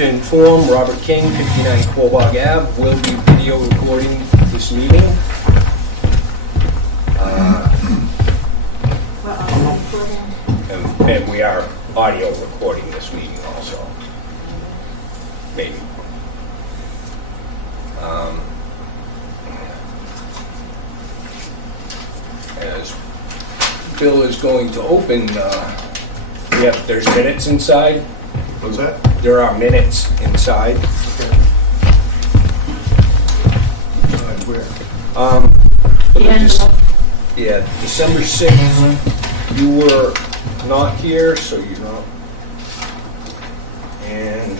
to inform Robert King, 59 Quabog Ave, will be video recording this meeting. And we are audio recording this meeting also. Maybe. As Bill is going to open, there's minutes inside. What's that? There are minutes inside. Okay. Where? December 6th, you were not here, so you're not. And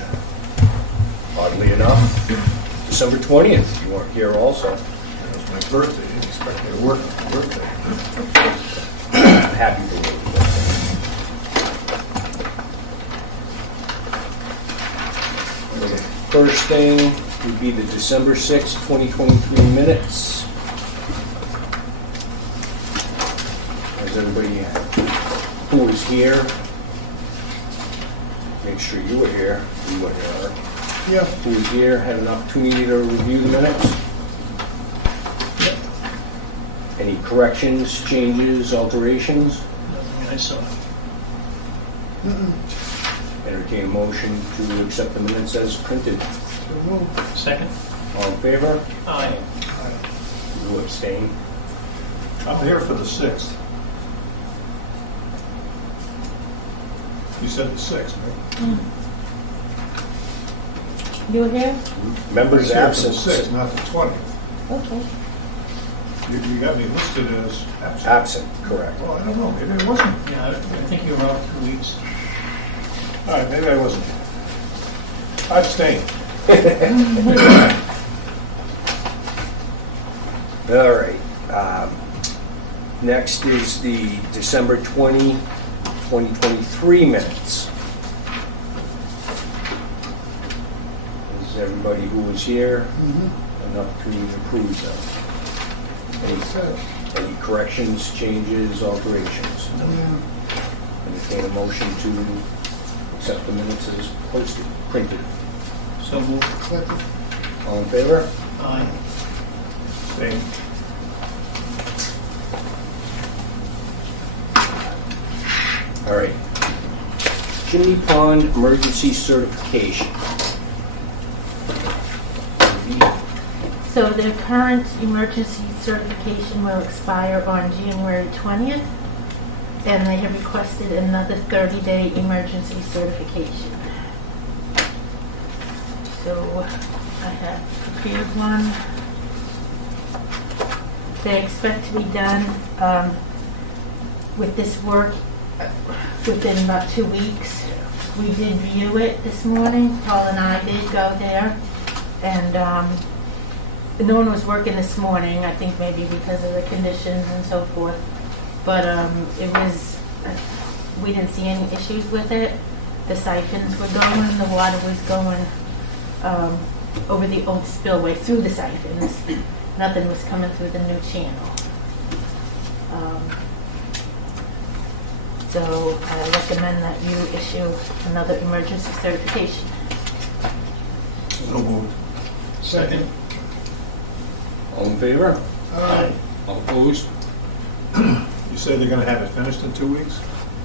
oddly enough, December 20th, you weren't here also. That was my birthday. I didn't expect me to work on my birthday. Happy birthday. First thing would be the December 6th, 2023 minutes. As everybody who was here, make sure you were here. You were here. Yeah. Who was here had an opportunity to review the minutes. Yep. Any corrections, changes, alterations? Nothing I saw. Entertain a motion to accept the minutes as printed. So moved. Second. All in favor? Aye. You abstain? I'm here for the 6th. You said the 6th, right? You were here? Members absent. The 6th, not the 20th. Okay. You got me listed as absent. Absent, correct. Well, I don't know. Maybe I wasn't. Yeah, I think you were out 2 weeks. All right, maybe I wasn't. I abstained. All right. Next is the December 20, 2023 minutes. Is everybody who was here an opportunity to approve them? Any corrections, changes, alterations? Entertain a motion to accept the minutes as posted, printed. So moved. All in favor? Aye. Abstained. All right. Chimney Pond emergency certification. So their current emergency certification will expire on January 20th, and they have requested another 30-day emergency certification. So I have prepared one. They expect to be done with this work within about 2 weeks. We did view it this morning. Paul and I did go there, and no one was working this morning, I think maybe because of the conditions and so forth. But we didn't see any issues with it. The siphons were going, the water was going over the old spillway through the siphons. Nothing was coming through the new channel. So I recommend that you issue another emergency certification. So moved. Second. All in favor? Aye. All opposed? You say they're going to have it finished in 2 weeks?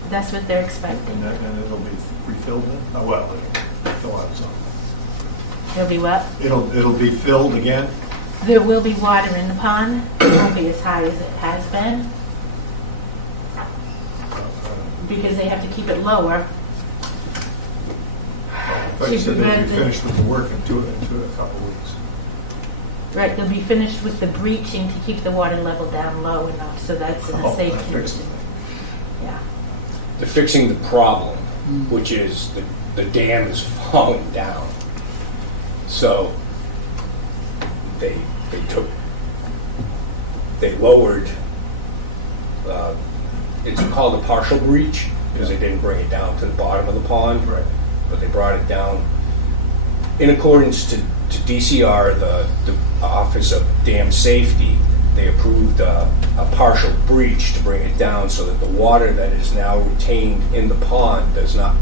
That's what they're expecting. And it'll be refilled then? Oh, well, it'll fill out some. It'll be what? It'll be filled again? There will be water in the pond. It won't be as high as it has been because they have to keep it lower. I thought you said they'll be finished with the work in a couple of weeks. Right, they'll be finished with the breaching to keep the water level down low enough, so that's in a safe condition. Yeah. They're fixing the problem, which is the dam is falling down. So they lowered, it's called a partial breach because they didn't bring it down to the bottom of the pond, Right. but they brought it down in accordance to DCR, the Office of Dam Safety. They approved a partial breach to bring it down so that the water that is now retained in the pond does not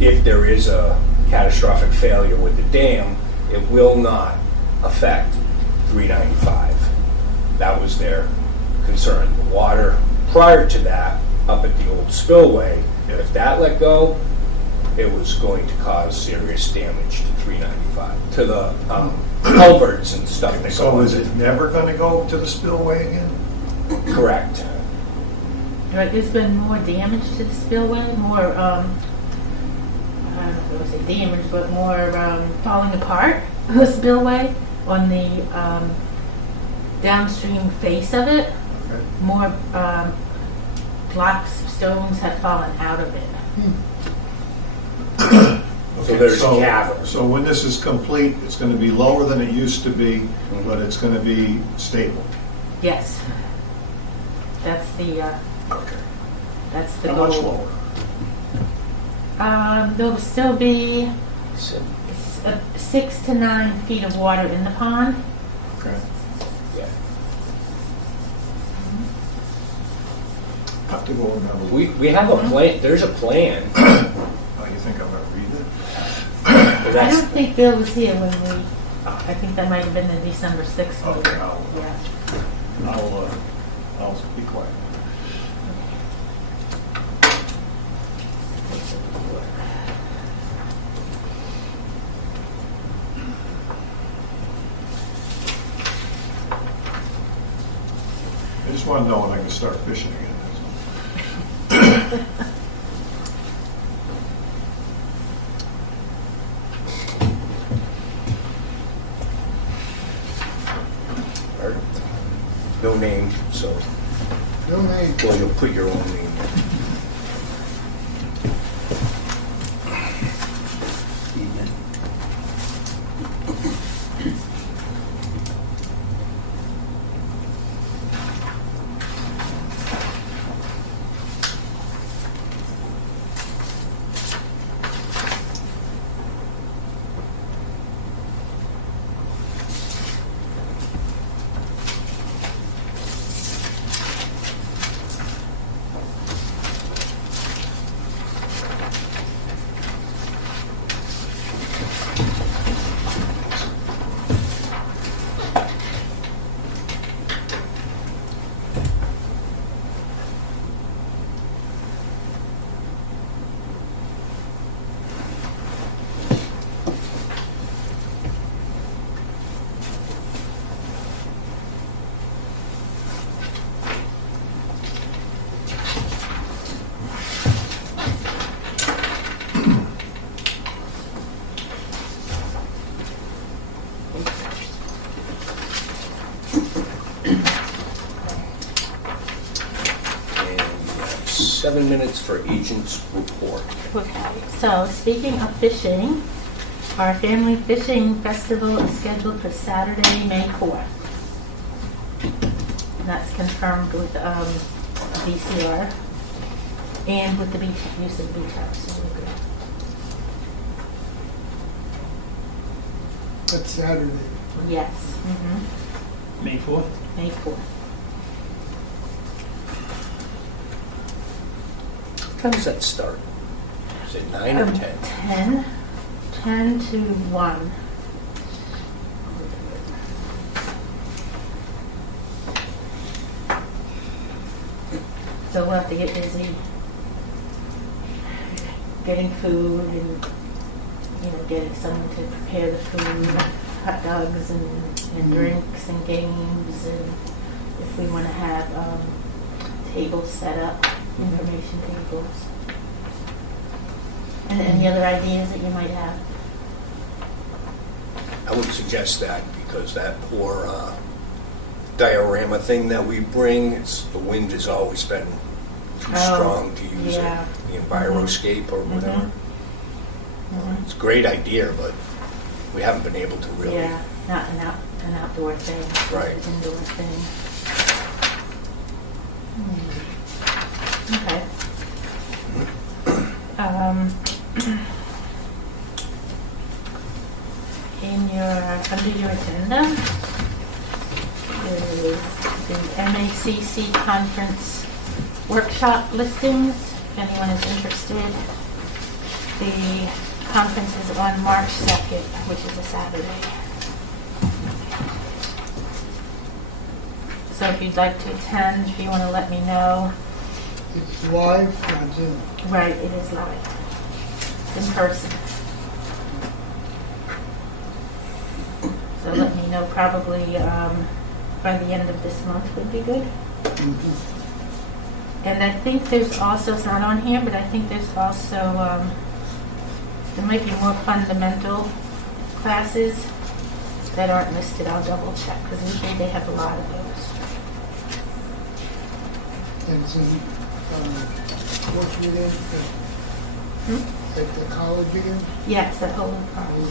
if there is a catastrophic failure with the dam, it will not affect 395. That was their concern. The water prior to that, up at the old spillway, if that let go, it was going to cause serious damage to 395, to the culverts and stuff that go So with is it never gonna go to the spillway again? Correct. Right, there's been more damage to the spillway, more, I don't know if I would say damage, but more falling apart of the spillway on the downstream face of it. Okay. More blocks, stones have fallen out of it. So there's caverns. So when this is complete, it's gonna be lower than it used to be, but it's gonna be stable. Yes. That's the, Okay. that's the How goal. much lower? There'll still be 6 to 9 feet of water in the pond. Okay. Yeah. Have to go and have a look. We have a plan, there's a plan. Oh, you think I'm gonna read it? but I that's- don't think Bill was here when I think that might have been the December 6th Okay, meeting. I'll be quiet. I just want to know when I can start fishing again. Art. No name, so, No name. well, you'll put your own name. And we have 7 minutes for agent's report. Okay, so speaking of fishing, our family fishing festival is scheduled for Saturday, May 4th. And that's confirmed with VCR and with the beach, use of the beach house. So we're good. That's Saturday. Yes, May 4th? May 4th. What time does that start? Is it 9 or 10? 10 to 1. So we'll have to get busy getting food and, getting someone to prepare the food, hot dogs and drinks and games, and if we want to have tables set up, information tables. And any other ideas that you might have? I would suggest that because that poor diorama thing that we bring, the wind has always been too strong to use yeah. it. The Enviroscape or whatever. Mhm. It's a great idea, but we haven't been able to really. Yeah, not an outdoor thing. Right. An indoor thing. Okay. Under your agenda is the MACC conference workshop listings. If anyone is interested, The conference is on March 2nd, which is a Saturday. So if you'd like to attend, if you want to let me know. It's live on Zoom. Right, it is live. In person. So let me know probably by the end of this month would be good. And I think there's also, it's not on here, but I think there's also, there might be more fundamental classes that aren't listed. I'll double check because usually they have a lot of those. And it's in, what's it in? At the college again? Yes, that whole part.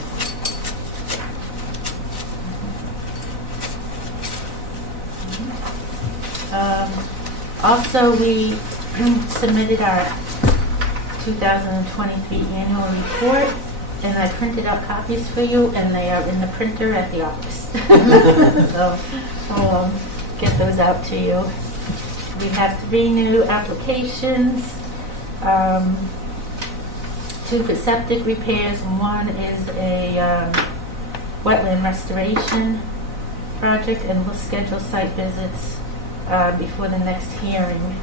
Also, we submitted our 2023 annual report, and I printed out copies for you, and they are in the printer at the office. So I'll get those out to you. We have 3 new applications, 2 for septic repairs, and 1 is a wetland restoration project, and we'll schedule site visits before the next hearing,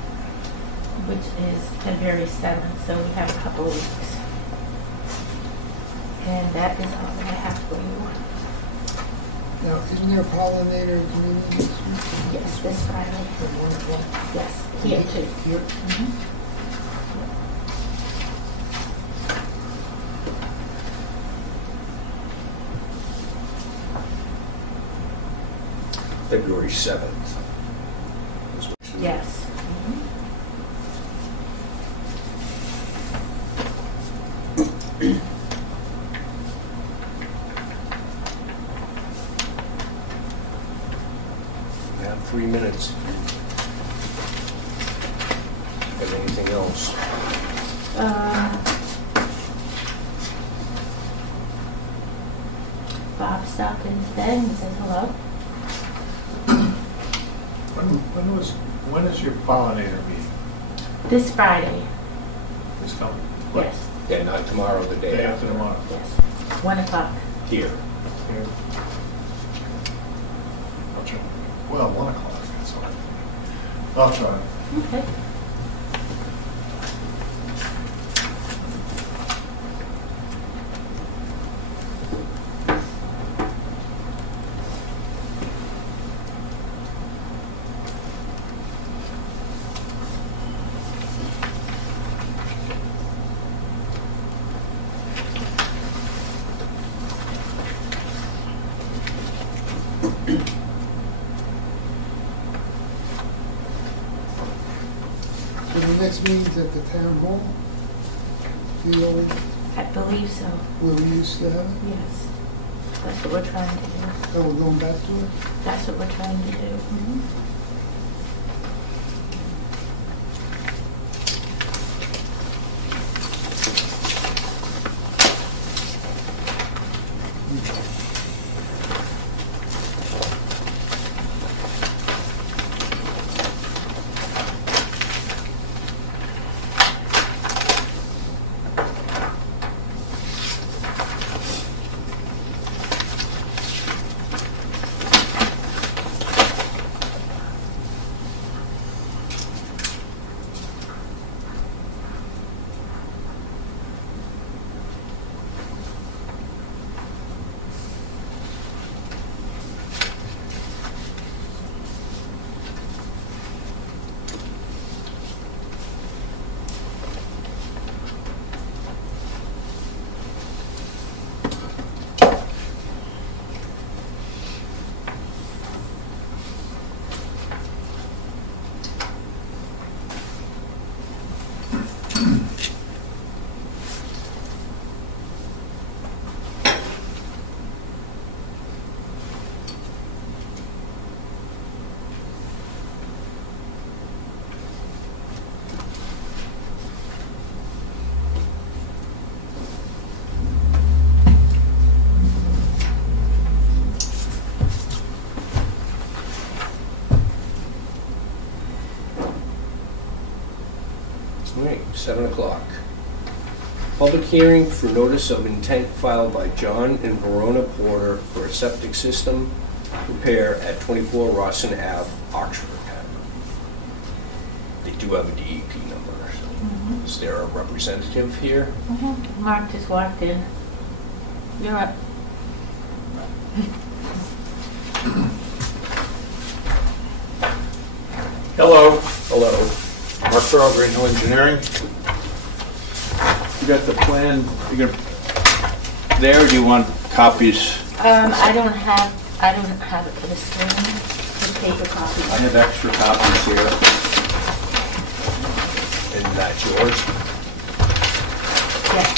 which is February 7th, so we have a couple of weeks. And that is all that I have for you. Now, isn't there a pollinator meeting this week? Yes, this Friday. At 1 o'clock? Yes, here too. Here? February 7th. Yes. We have 3 minutes. Have anything else? Bob stopped in today and said hello. When is your pollinator meeting? This Friday. This coming? Yes. Yeah, not tomorrow, the day Day after. after tomorrow. Yes. 1 o'clock. Here. Here. I'll try. Well, 1 o'clock, that's all. I'll try. Okay. So the next meeting's at the town hall? We always, I believe so. where we used to have it? Yes. That's what we're trying to do. Oh, we're going back to it? That's what we're trying to do. hearing for notice of intent filed by John and Verona Porter for a septic system repair at 24 Rawson Ave, Oxford. They do have a DEP number. So is there a representative here? Mark just walked in. You're up. Hello, Hello. Mark Farrell, Green Hill Engineering. You got the plan, you got there, or do you want copies? I don't have it for the screen, the paper copy. I have extra copies here. And that's yours? Yes.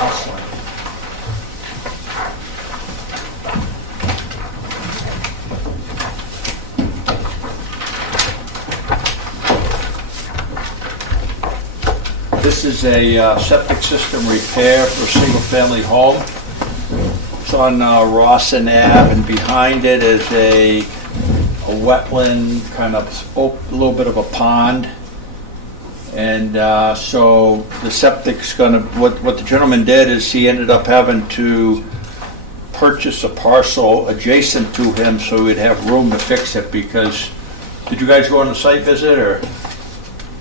I'll sign. This is a septic system repair for a single-family home. It's on Rawson Ave, and behind it is a wetland, kind of a little bit of a pond. And so the septic's gonna, what the gentleman did is he ended up having to purchase a parcel adjacent to him so he'd have room to fix it, because, did you guys go on a site visit, or?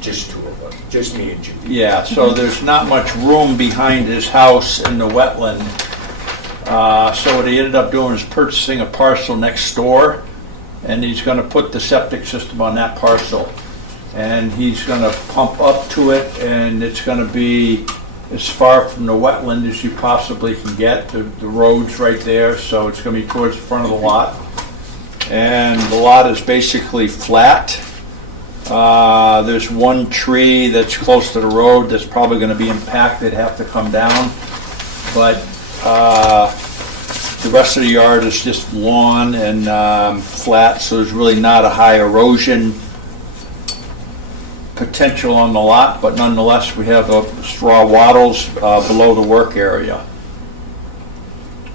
Just two of us, just me and Jimmy. Yeah, so there's not much room behind his house in the wetland. So what he ended up doing is purchasing a parcel next door, and he's going to put the septic system on that parcel. And he's going to pump up to it, and it's going to be as far from the wetland as you possibly can get. The road's right there, so it's going to be towards the front of the lot. And the lot is basically flat. There's one tree that's close to the road that's probably going to be impacted, have to come down. But the rest of the yard is just lawn and flat, so there's really not a high erosion potential on the lot, but nonetheless we have straw wattles below the work area.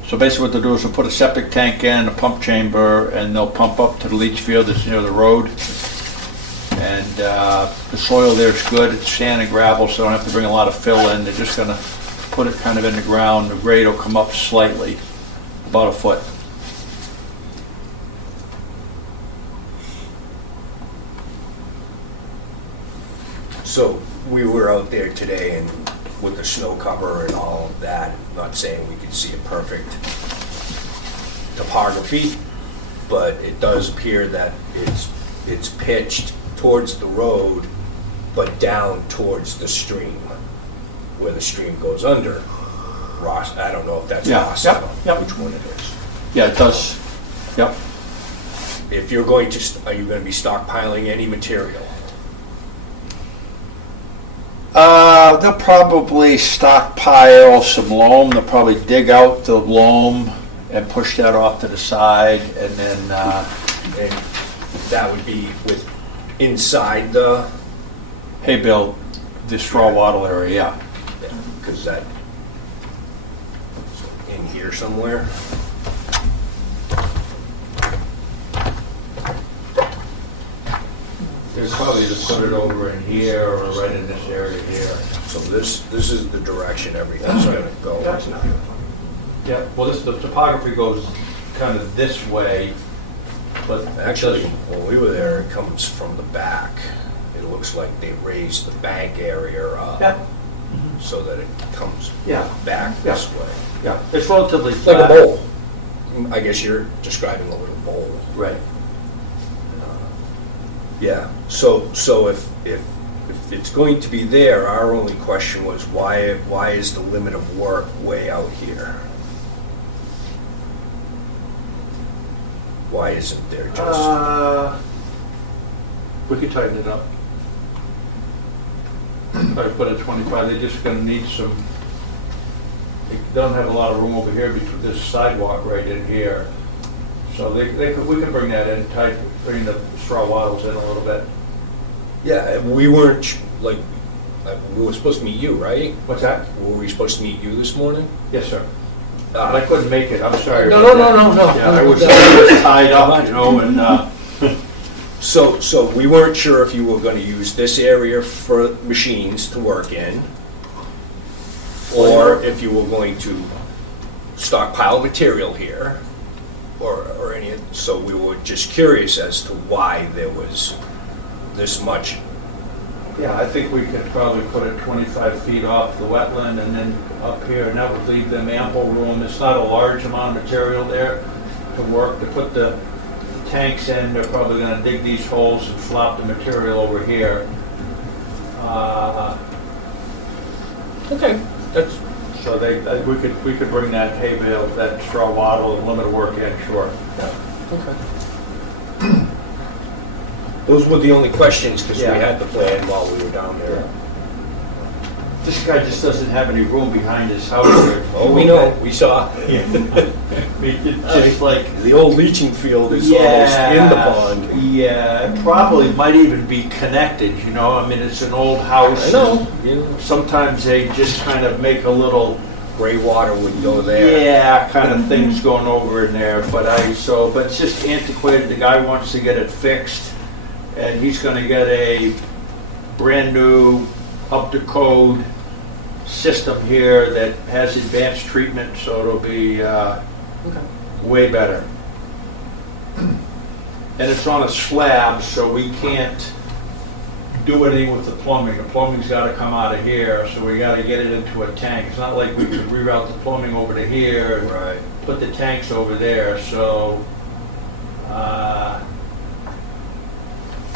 So basically what they'll do is they'll put a septic tank in, a pump chamber, and they'll pump up to the leach field that's near the road. And the soil there is good. It's sand and gravel, so they don't have to bring a lot of fill in. They're just going to put it kind of in the ground. The grade will come up slightly, about a foot. So we were out there today, and with the snow cover and all of that, not saying we could see a perfect topography, but it does appear that it's pitched towards the road, but down towards the stream, where the stream goes under. Ross, I don't know if that's Ross. Yep. Which one it is. Yeah, it does. Yep. If you're going to, are you going to be stockpiling any material? They'll probably stockpile some loam. They'll probably dig out the loam and push that off to the side, and then And that would be with inside the, hay bale, the straw wattle area. Yeah. because that in here somewhere. They'll probably just put it over in here or right in this area here. So this is the direction everything's going to go. Yeah. Well, the topography goes kind of this way, but Actually, when we were there, it comes from the back. It looks like they raised the bank area up so that it comes back this way. Yeah, it's relatively Like flat. a bowl. I guess you're describing a little bowl. Right. Yeah. So if it's going to be there, our only question was why is the limit of work way out here? Why isn't there just? We could tighten it up. If I put a 25, they're just going to need some. They don't have a lot of room over here between this sidewalk right in here, so we could bring that in tight, bring the straw wattles in a little bit. Yeah, we weren't we were supposed to meet you, right? What's that? Were we supposed to meet you this morning? Yes, sir. But I couldn't make it. I'm sorry. No. Yeah, I was tied up, and. So we weren't sure if you were gonna use this area for machines to work in, or if you were going to stockpile material here, or any, so we were just curious as to why there was this much. Yeah, I think we could probably put it 25 feet off the wetland and then up here, and that would leave them ample room. It's not a large amount of material there to work, to put the tanks in. They're probably gonna dig these holes and flop the material over here. Okay, that's, So we could bring that hay bale, that straw wattle and limit of work in, sure. okay. Those were the only questions, because we Yeah. had the plan while we were down there. This guy just doesn't have any room behind his house. Oh, we know, we saw. It's just like, The old leaching field is almost in the pond. Yeah, it probably might even be connected, you know, I mean, it's an old house. I know. Yeah. Sometimes they just kind of make a little, Gray water would go there. yeah, kind of things going over in there, but it's just antiquated. The guy wants to get it fixed, and he's gonna get a brand new, up to code system here that has advanced treatment, so it'll be way better. And it's on a slab, so we can't do anything with the plumbing. The plumbing's got to come out of here, so we got to get it into a tank. It's not like we could reroute the plumbing over to here and Right. put the tanks over there. So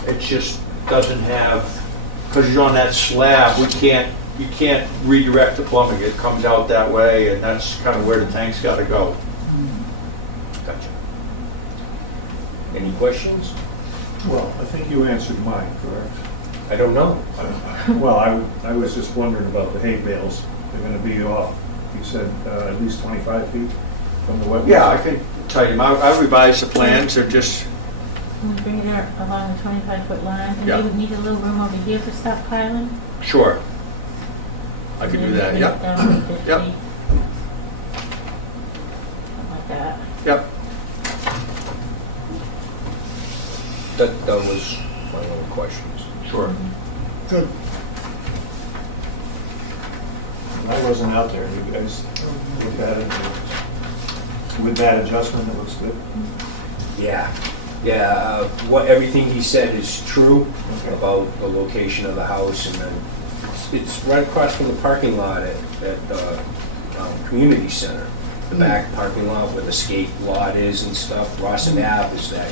it just doesn't have, because you're on that slab, you can't redirect the plumbing. It comes out that way, and that's kind of where the tank's got to go. Gotcha. Any questions? Well, I think you answered mine, correct? I don't know. Well, I was just wondering about the hay bales. They're gonna be off, you said, at least 25 feet from the wetlands? Yeah, I can tell you, I revised the plans. They're just, Can we bring it out along the 25-foot line? And Yeah. they would need a little room over here for stockpiling? sure. I can do that, Bring it yep. down to 50. Yep. Something like that. Yep. That was my only questions. Sure. Good. I wasn't out there. You guys looked at it. With that adjustment, it looks good. Yeah, what, everything he said is true Okay. about the location of the house, and then it's right across from the parking lot at Community Center. The back parking lot where the skate lot is and stuff. Rawson Ave is that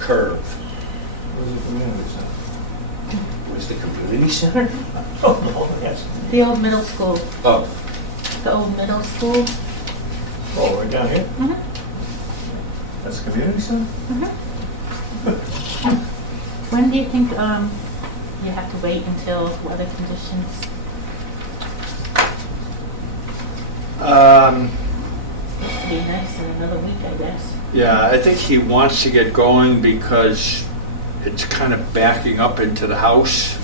curve. Where's the community center? Where's the community center? Oh, yes. The old middle school. Oh, The old middle school. Oh, right down here? Mhm. That's the community center? When do you think you have to wait until weather conditions? It'd be nice in another week, I guess. Yeah, I think he wants to get going because it's kind of backing up into the house.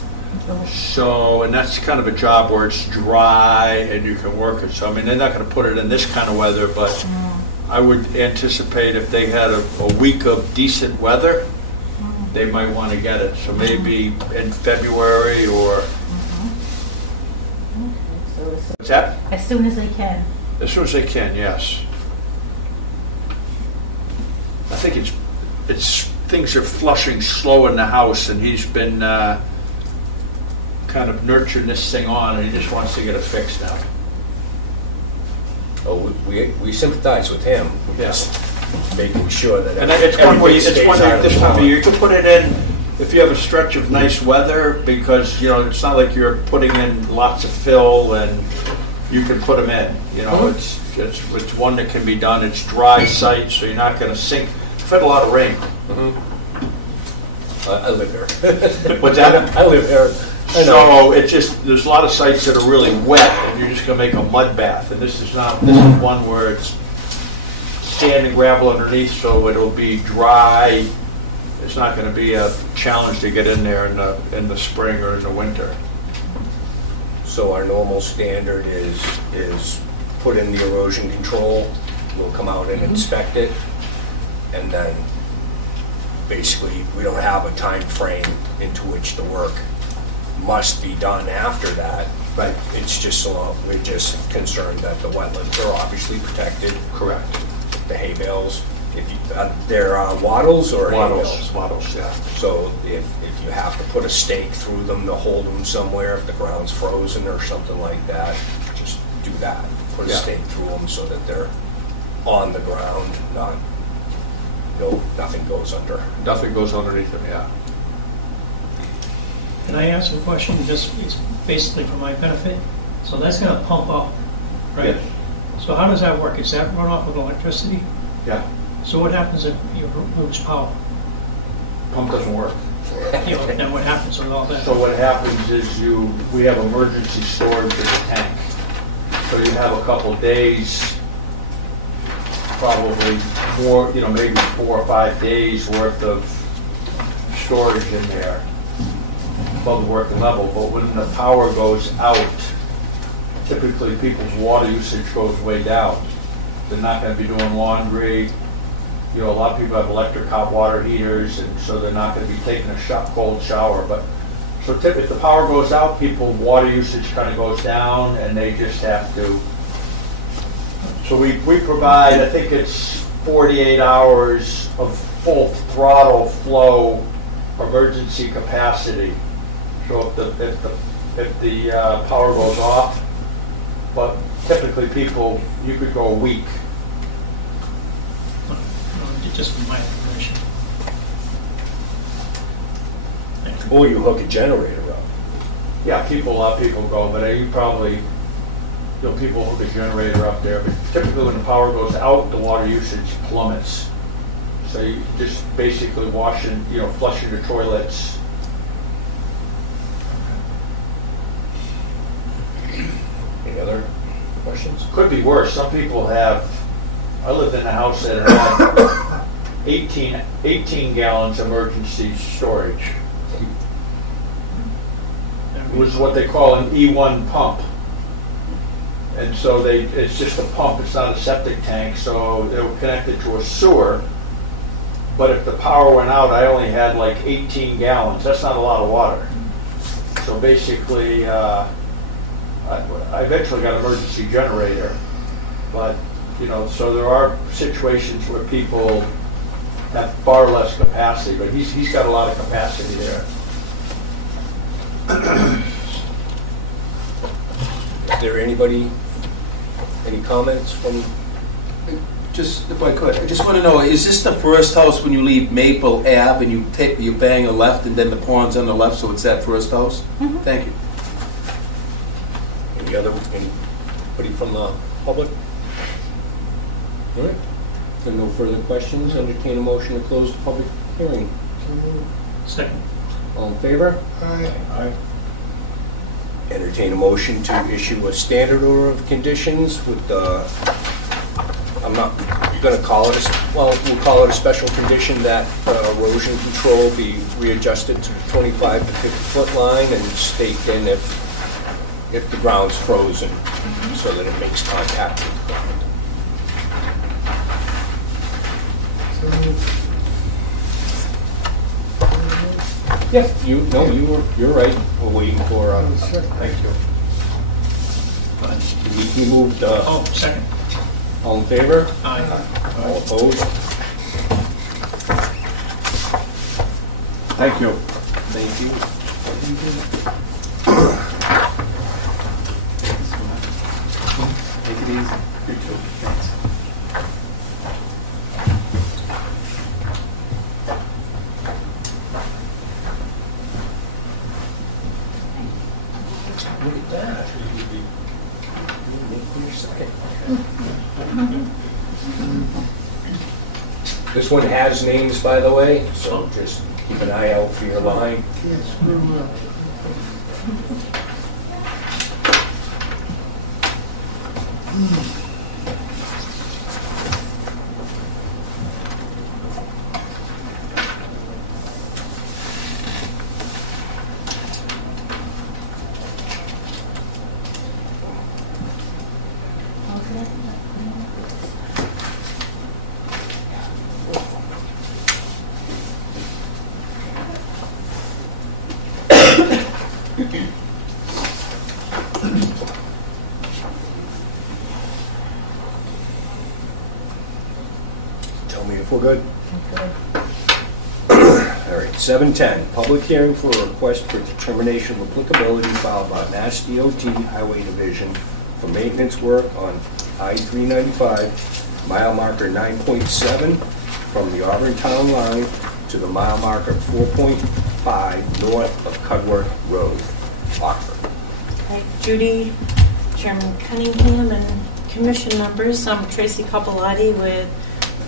So, and that's kind of a job where it's dry and you can work it. So, I mean, they're not going to put it in this kind of weather, but I would anticipate if they had a week of decent weather, they might want to get it. So maybe in February or, Okay, so what's that? as soon as they can. As soon as they can, yes. I think it's things are flushing slow in the house, and he's been kind of nurturing this thing on, and he just wants to get it fixed now. oh, we sympathize with him. We're just making sure that And it's one way, everything it's one stays out way of this the time of pond. year, you could put it in if you have a stretch of nice weather, because, you know, it's not like you're putting in lots of fill, and you can put them in. You know, it's one that can be done. It's dry site, so you're not going to sink. We've had a lot of rain. I live here. What's that? I live here. I know. So it just, there's a lot of sites that are really wet, and you're just going to make a mud bath. And this is not. This is one where it's sand and gravel underneath, so it'll be dry. It's not going to be a challenge to get in there in the spring or in the winter. So our normal standard is put in the erosion control. We'll come out and inspect it, and then basically, we don't have a time frame into which the work must be done after that. Right. It's just, we're just concerned that the wetlands are obviously protected. Correct. The hay bales, if you, they're wattles or hay bales? Wattles, yeah. So if you have to put a stake through them to hold them somewhere, if the ground's frozen or something like that, just do that. Put a Yeah. stake through them so that they're on the ground, nothing goes under. Nothing goes underneath them, yeah. Can I ask a question? Just, it's basically for my benefit. So that's gonna pump up, right? Yes. So how does that work? Is that run off of electricity? Yeah. So what happens if you lose power? Pump doesn't work. Then what happens with all that? So what happens is we have emergency storage in the tank. So you have a couple days, probably more, maybe 4 or 5 days worth of storage in there above the working level. But when the power goes out, typically people's water usage goes way down. They're not going to be doing laundry. A lot of people have electric hot water heaters, and so they're not going to be taking a cold shower. But so if the power goes out, people's water usage kind of goes down, and they just have to. So we provide, I think it's 48 hours of full throttle flow emergency capacity. So if the power goes off, but typically you could go a week. Just for my information. Or you hook a generator up. Yeah, a lot of people go, but you probably, people hook a generator up there. But typically when the power goes out, the water usage plummets. So you just basically washing, flushing the toilets. Any other questions? Could be worse. Some people I lived in a house that had 18 gallons emergency storage. It was what they call an E1 pump. And so it's just a pump, it's not a septic tank, so they were connected to a sewer. But if the power went out, I only had like 18 gallons. That's not a lot of water. So basically, I eventually got an emergency generator. But, so there are situations where people have far less capacity, but he's got a lot of capacity there. Is there any comments from? Just, if I could, I just want to know, is this the first house when you leave Maple Ave and you bang a left and then the pond's on the left, so it's that first house? Mm-hmm. Thank you. Anybody from the public? All right. If there are no further questions, entertain a motion to close the public hearing. Second. All in favor? Aye. Entertain a motion to issue a standard order of conditions with the, I'm not going to call it, we'll call it a special condition that erosion control be readjusted to the 25 to 50 foot line and staked in if the ground's frozen so that it makes contact with the ground. Yeah, you're right. We're waiting for, thank you. We moved, Second. all in favor? Aye. All opposed? Thank you. Thank you. Take it easy. You too. Thanks. Look at that. This one has names, by the way, so just keep an eye out for your line. Can't screw up. Tell me if we're good. Okay. All right, 7:10, public hearing for a request for determination of applicability filed by MassDOT Highway Division for maintenance work on I-395, mile marker 9.7, from the Auburn Town Line to the mile marker 4.5 north of Cudworth Road, Oxford. Hi, Judy, Chairman Cunningham, and commission members. I'm Tracy Capellotti with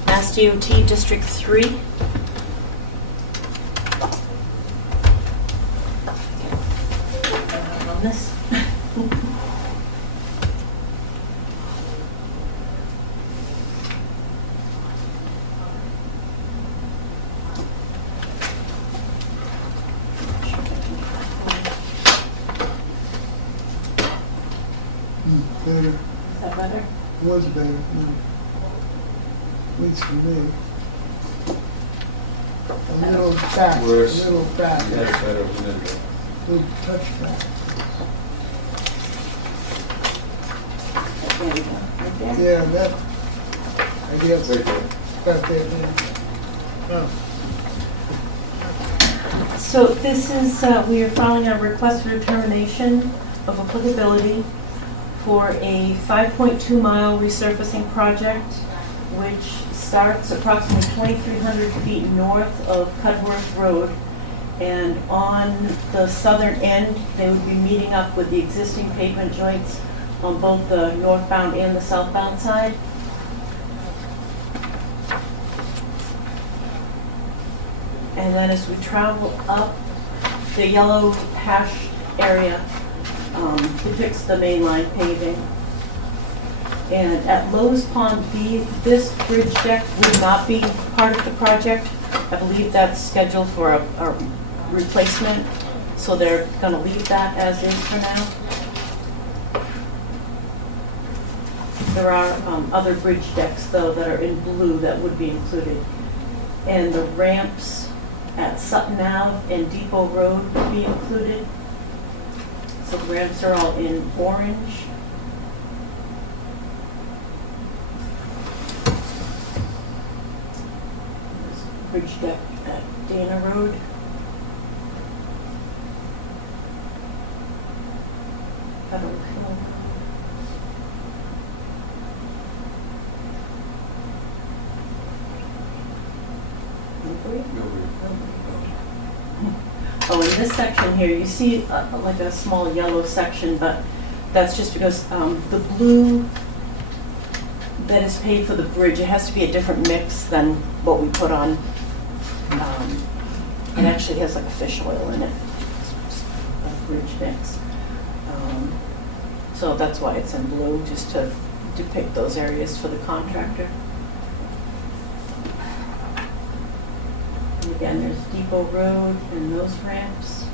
MassDOT District 3. On this. Better, Is that better? was better, no. At least for me. A little back, a Worse. little back, That's better, isn't it? little touch back. There we go. Right there. Yeah, that, I guess, Very good. got that in. Oh, So this is, we are filing a request for determination of applicability for a 5.2 mile resurfacing project, which starts approximately 2,300 feet north of Cudworth Road. And on the southern end, they would be meeting up with the existing pavement joints on both the northbound and the southbound side. And then as we travel up, the yellow hash area depicts the mainline paving. And at Lowe's Pond B, this bridge deck would not be part of the project. I believe that's scheduled for a replacement, so they're going to leave that as is for now. There are other bridge decks, though, that are in blue that would be included. And the ramps at Sutton Ave and Depot Road would be included. So the ramps are all in orange. There's a bridge deck at Dana Road. Federal Hill. Millbury? Oh, in this section here, you see like a small yellow section, but that's just because the blue that is paid for the bridge, it has to be a different mix than what we put on. It actually has like a fish oil in it, a bridge mix. So that's why it's in blue, just to depict those areas for the contractor. And again, there's Depot Road and those ramps.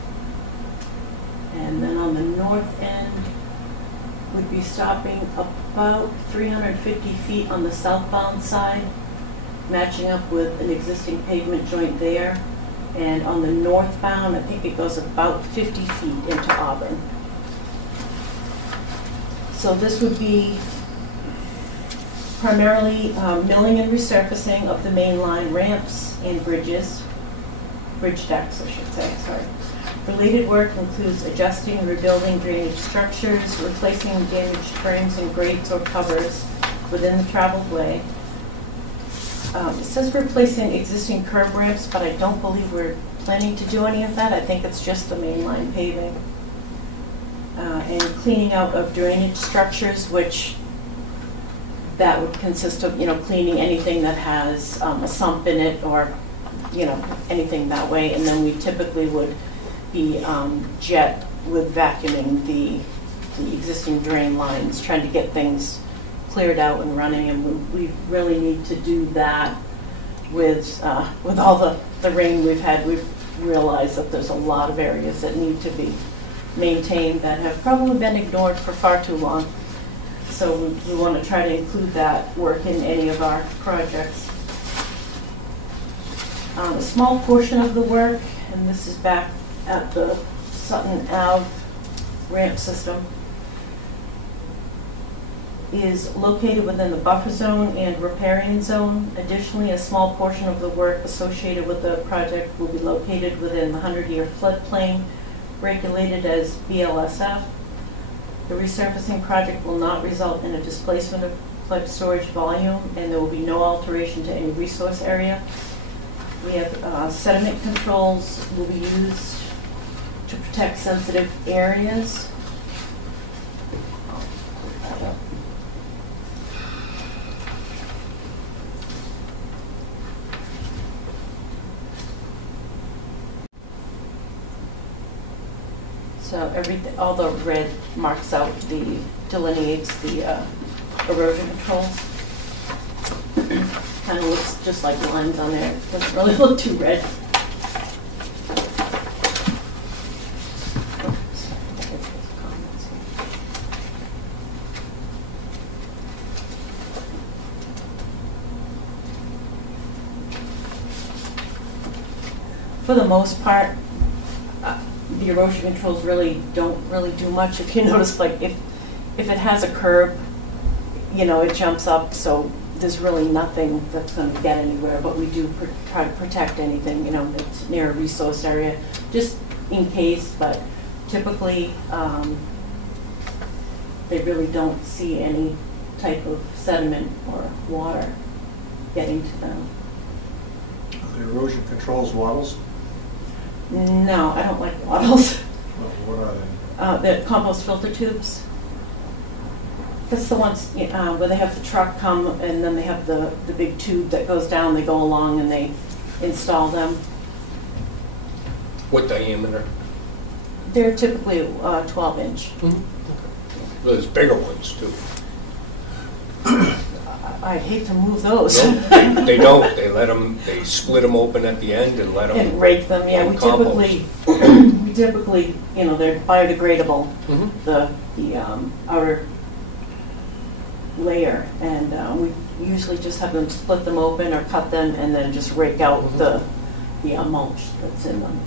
And then on the north end, would be stopping about 350 feet on the southbound side, matching up with an existing pavement joint there. And on the northbound, I think it goes about 50 feet into Auburn. So this would be primarily milling and resurfacing of the main line ramps and bridges, bridge decks, I should say, sorry. Related work includes adjusting and rebuilding drainage structures, replacing damaged frames and grates or covers within the traveled way. It says replacing existing curb ramps, but I don't believe we're planning to do any of that. I think it's just the mainline paving. And cleaning out of drainage structures, which that would consist of, cleaning anything that has a sump in it or, anything that way. And then we typically would be jet with vacuuming the existing drain lines, trying to get things cleared out and running. And we really need to do that with all the rain we've had. We've realized that there's a lot of areas that need to be maintained that have probably been ignored for far too long. So we want to try to include that work in any of our projects. A small portion of the work, and this is back at the Sutton Ave ramp system, is located within the buffer zone and riparian zone. Additionally, a small portion of the work associated with the project will be located within the 100-year floodplain, regulated as BLSF. The resurfacing project will not result in a displacement of flood storage volume, and there will be no alteration to any resource area. We have sediment controls will be used to protect sensitive areas. So all the red marks out delineates the erosion controls. Kind of looks just like lines on there. It doesn't really look too red. For the most part, the erosion controls don't really do much. If you notice, like if it has a curb, it jumps up, so there's really nothing that's going to get anywhere, but we do try to protect anything, that's near a resource area, just in case, but typically they really don't see any type of sediment or water getting to them. The erosion controls wattles? No, I don't like wattles. What are they? The compost filter tubes. That's the ones where they have the truck come and then they have the big tube that goes down, they go along and they install them. What diameter? They're typically 12-inch. Mm-hmm. Okay. Well, there's bigger ones too. I'd hate to move those. No, they don't. They split them open at the end and let them. And rake them, yeah. We typically, they're biodegradable. Mm-hmm. The outer layer, and we usually just have them split them open or cut them, and then just rake out mm-hmm. the mulch that's in them.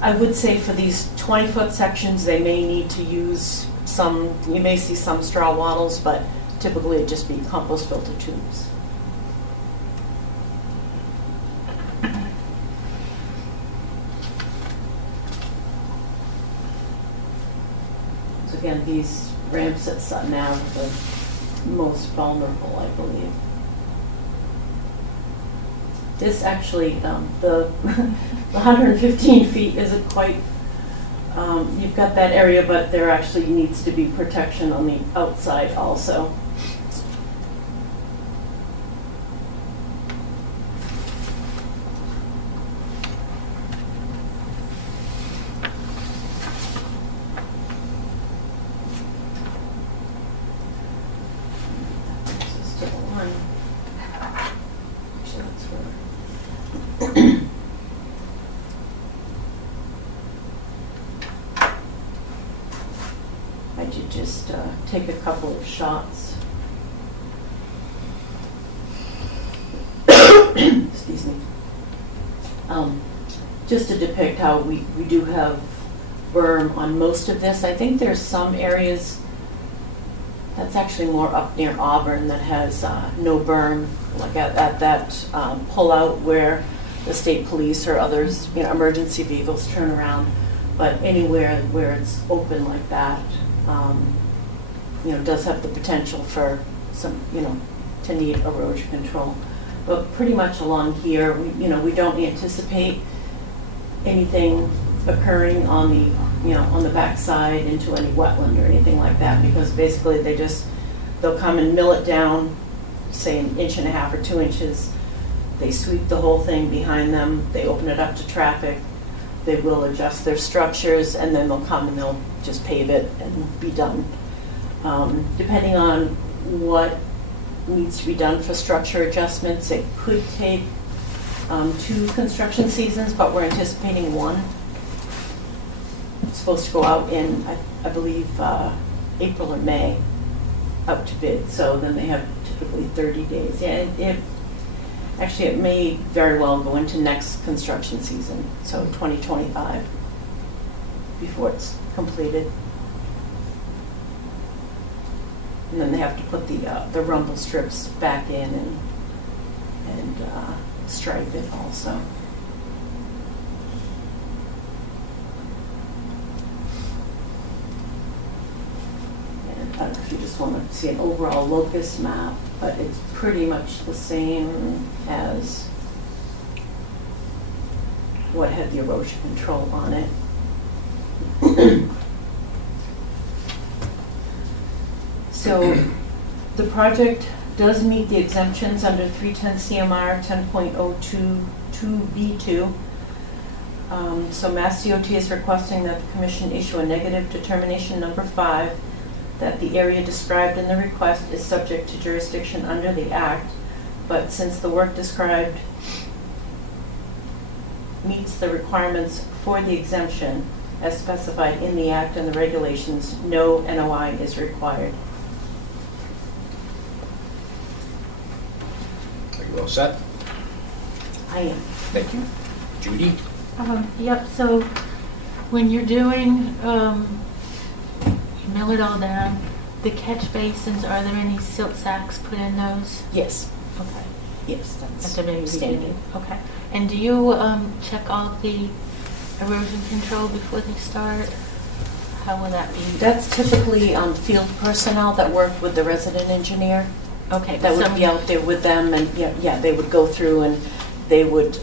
I would say for these 20-foot sections, they may need to use some. You may see some straw wattles, but typically it'd just be compost filter tubes. So again, these ramps at Sutton Ave are the most vulnerable, I believe. This actually, the 115 feet isn't quite, you've got that area, but there actually needs to be protection on the outside also. Take a couple of shots. Excuse me. Just to depict how we do have berm on most of this. I think there's some areas that's actually more up near Auburn that has no berm, like at that pullout where the state police or others, emergency vehicles turn around. But anywhere where it's open like that, does have the potential for some, to need erosion control. But pretty much along here, we don't anticipate anything occurring on the backside into any wetland or anything like that, because basically they'll come and mill it down, say 1.5 inches or 2 inches. They sweep the whole thing behind them. They open it up to traffic. They will adjust their structures, and then they'll come and they'll just pave it and be done. Depending on what needs to be done for structure adjustments, it could take 2 construction seasons, but we're anticipating 1. It's supposed to go out in, I believe, April or May, out to bid. So then they have typically 30 days. Yeah, it may very well go into next construction season, so 2025, before it's completed. And then they have to put the rumble strips back in and stripe it also. And I don't know if you just want to see an overall locus map, but it's pretty much the same as what had the erosion control on it. So the project does meet the exemptions under 310 CMR 10.022B2. So MassDOT is requesting that the Commission issue a negative determination number 5 that the area described in the request is subject to jurisdiction under the Act, but since the work described meets the requirements for the exemption as specified in the Act and the regulations, no NOI is required. Are you all set? I am. Thank you. Judy? Yep, so when you're doing, you mill it all down, the catch basins, are there any silt sacks put in those? Yes. Okay. Yes, that's At the very standard. beginning? Okay. And do you check all the erosion control before they start? How will that be? That's typically field personnel that work with the resident engineer. Okay. That would be out there with them, and they would go through and they would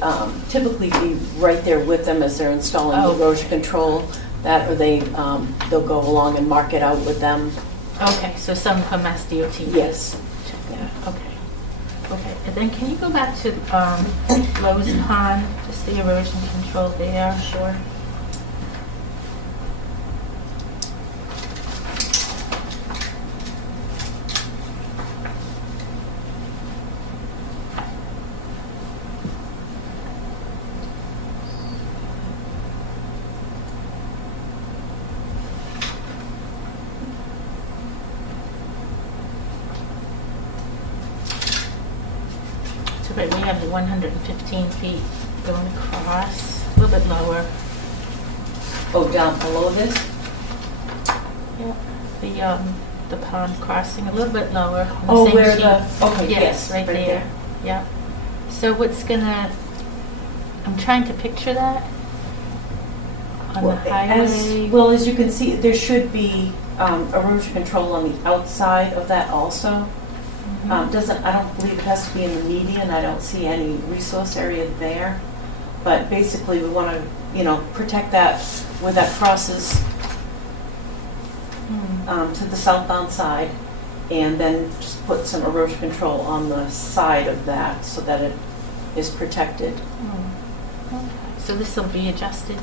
typically be right there with them as they're installing the erosion control. That, or they'll go along and mark it out with them. Okay, so some from MassDOT. Yes. Check that. Okay. Okay, and then can you go back to Lowe's Pond, just the erosion control there? Sure. But we have the 115 feet going across, a little bit lower. Oh, down below this? Yeah, the pond crossing a little bit lower. On the Oh, same where sheet. okay, yes, right there. Yeah. So what's gonna? I'm trying to picture that on the highway. As you can see, there should be erosion control on the outside of that also. I don't believe it has to be in the median. I don't see any resource area there. But basically, we want to, protect that where that crosses to the southbound side, and then just put some erosion control on the side of that so that it is protected. Okay. So this will be adjusted.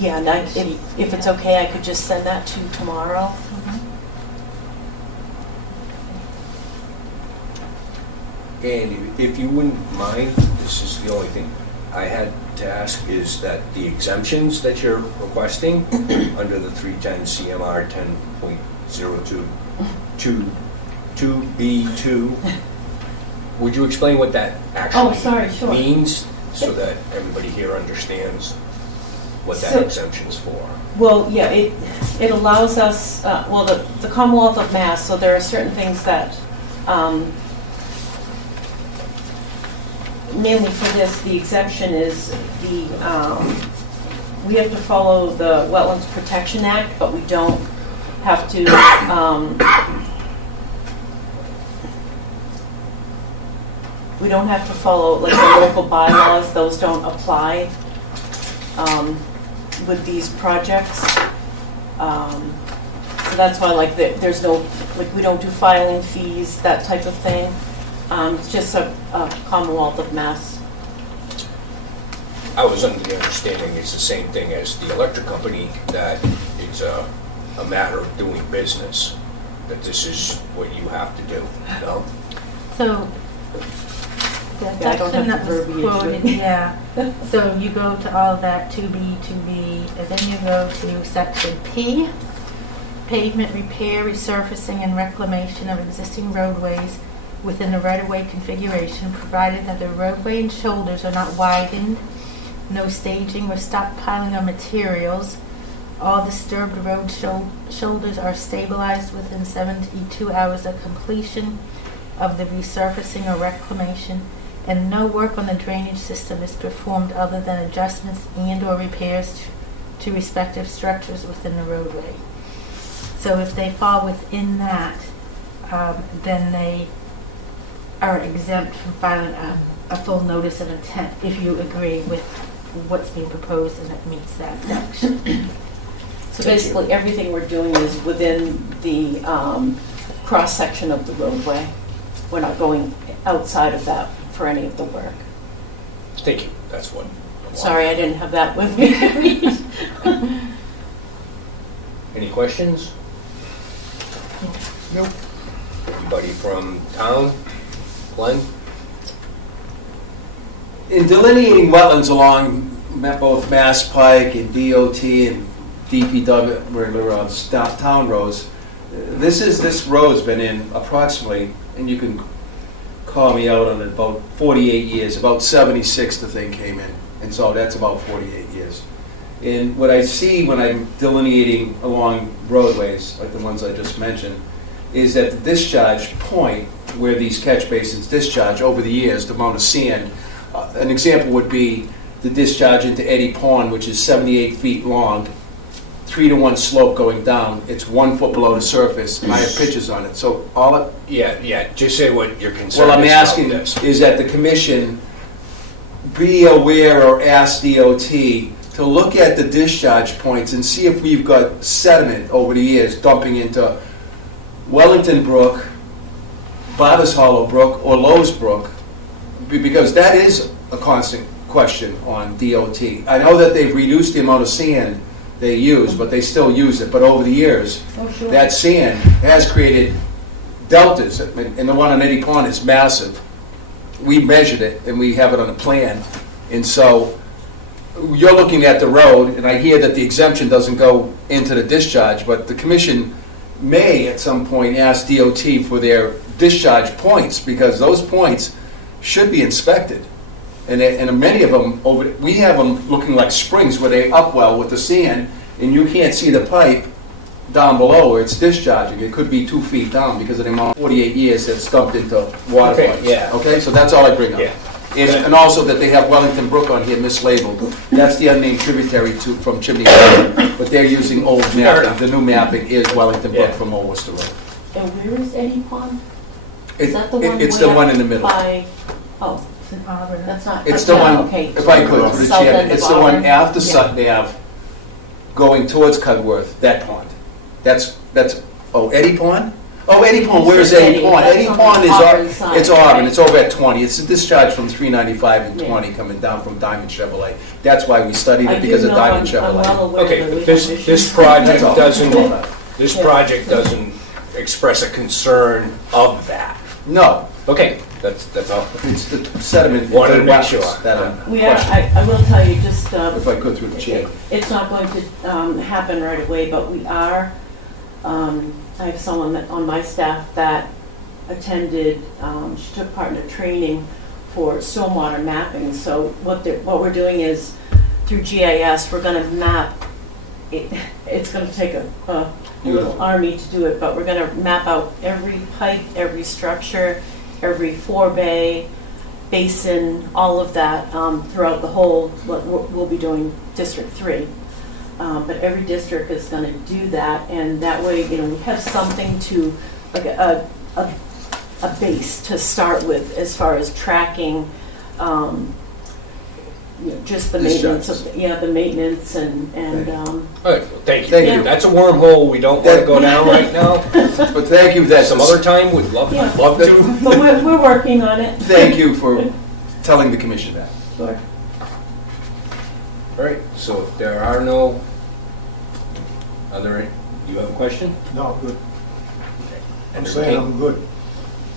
Yeah, and if it's okay, I could just send that to you tomorrow. And if you wouldn't mind, this is the only thing I had to ask, is that the exemptions that you're requesting under the 310 CMR 10.022B2, would you explain what that actually means so that everybody here understands what that exemption's for? Well, yeah, it allows us, the Commonwealth of Mass, so there are certain things that mainly for this, the exemption is we have to follow the Wetlands Protection Act, but we don't have to follow like the local bylaws. Those don't apply with these projects. So that's why there's no, we don't do filing fees, that type of thing. It's just a Commonwealth of Mass. I was under the understanding it's the same thing as the electric company, that it's a matter of doing business, that this is what you have to do, no? So the section that was quoted, so you go to all of that 2B, and then you go to section P, pavement repair, resurfacing, and reclamation of existing roadways within the right-of-way configuration, provided that the roadway and shoulders are not widened, no staging or stockpiling of materials, All disturbed road shoulders are stabilized within 72 hours of completion of the resurfacing or reclamation, and no work on the drainage system is performed other than adjustments and/or repairs to respective structures within the roadway. So if they fall within that, then they are exempt from filing a full notice of intent if you agree with what's being proposed and it meets that section. So basically, everything we're doing is within the cross-section of the roadway. We're not going outside of that for any of the work. Thank you. That's what. Sorry, I didn't have that with me. Any questions? Nope. Anybody from town? Glenn? In delineating wetlands along both Mass Pike and DOT and DPW, where they're on town roads, this road's been in approximately, and you can call me out on it, about 48 years. About 76 the thing came in, and so that's about 48 years. And what I see when I'm delineating along roadways, like the ones I just mentioned, is that the discharge point where these catch basins discharge over the years, the amount of sand, an example would be the discharge into Eddy Pond, which is 78 feet long, 3-to-1 slope going down. It's 1 foot below the surface, and I have pictures on it. So all it... Yeah, just say what your concern is. Well, I'm asking is that the commission be aware or ask DOT to look at the discharge points and see if we've got sediment over the years dumping into Wellington Brook, Barber's Hollow Brook, or Lowe's Brook, because that is a constant question on DOT. I know that they've reduced the amount of sand they use, but they still use it. But over the years, that sand has created deltas, and the one on Eddy Pond is massive. We measured it, and we have it on a plan. And so you're looking at the road, and I hear that the exemption doesn't go into the discharge, but the commission may at some point ask DOT for their discharge points, because those points should be inspected. And many of them, we have them looking like springs where they upwell with the sand, and you can't see the pipe down below where it's discharging. It could be 2 feet down because of the amount of 48 years that's dumped into water pipes. Yeah. Okay, so that's all I bring up. Yeah. And also that they have Wellington Brook on here mislabeled. That's the unnamed tributary from Chimney, but they're using old mapping. The new mapping is Wellington Brook from Old Worcester Road. And where is Eddy Pond? Is that the one? It's the one in the middle. Oh, It's in Auburn. that's not. It's the one, Okay. if I could, through the South chairman, end of it's the one Auburn. after Sutton Ave, going towards Cudworth, that pond. That's Eddy Pond? Oh, Eddy Pond, where is Eddy Pond? That's Eddy on the Pond is, Auburn side, it's Auburn, right? it's over at 20. It's a discharge from 395 and Yeah. 20 coming down from Diamond Chevrolet. That's why we studied I it, do because of know, Diamond I'm well Chevrolet. aware Okay, that we but have this issues. project That's all. this Yeah. project doesn't express a concern of that. No, Okay, that's all. it's the sediment. Wanted to make wetlands sure. that I'm We are, questioning, I will tell you, just, if I could through the chair. it's not going to happen right away, but we are, I have someone on my staff that attended, she took part in a training for stormwater mapping. So what we're doing is, through GIS, we're going to map, it's going to take a little army to do it, but we're going to map out every pipe, every structure, every forebay, basin, all of that throughout the whole, we'll be doing District 3. But every district is going to do that, and that way, we have something to, like a base to start with as far as tracking, just the maintenance of, the maintenance and All right, well, thank you. Thank you. That's a wormhole we don't want to go down right now. But thank you, that's Some other time, we'd love Yeah. to. But we're working on it. Thank you for telling the commission that. Sure. All right, so if there are no other, you have a question? No, good. I'm Entertain- saying I'm good.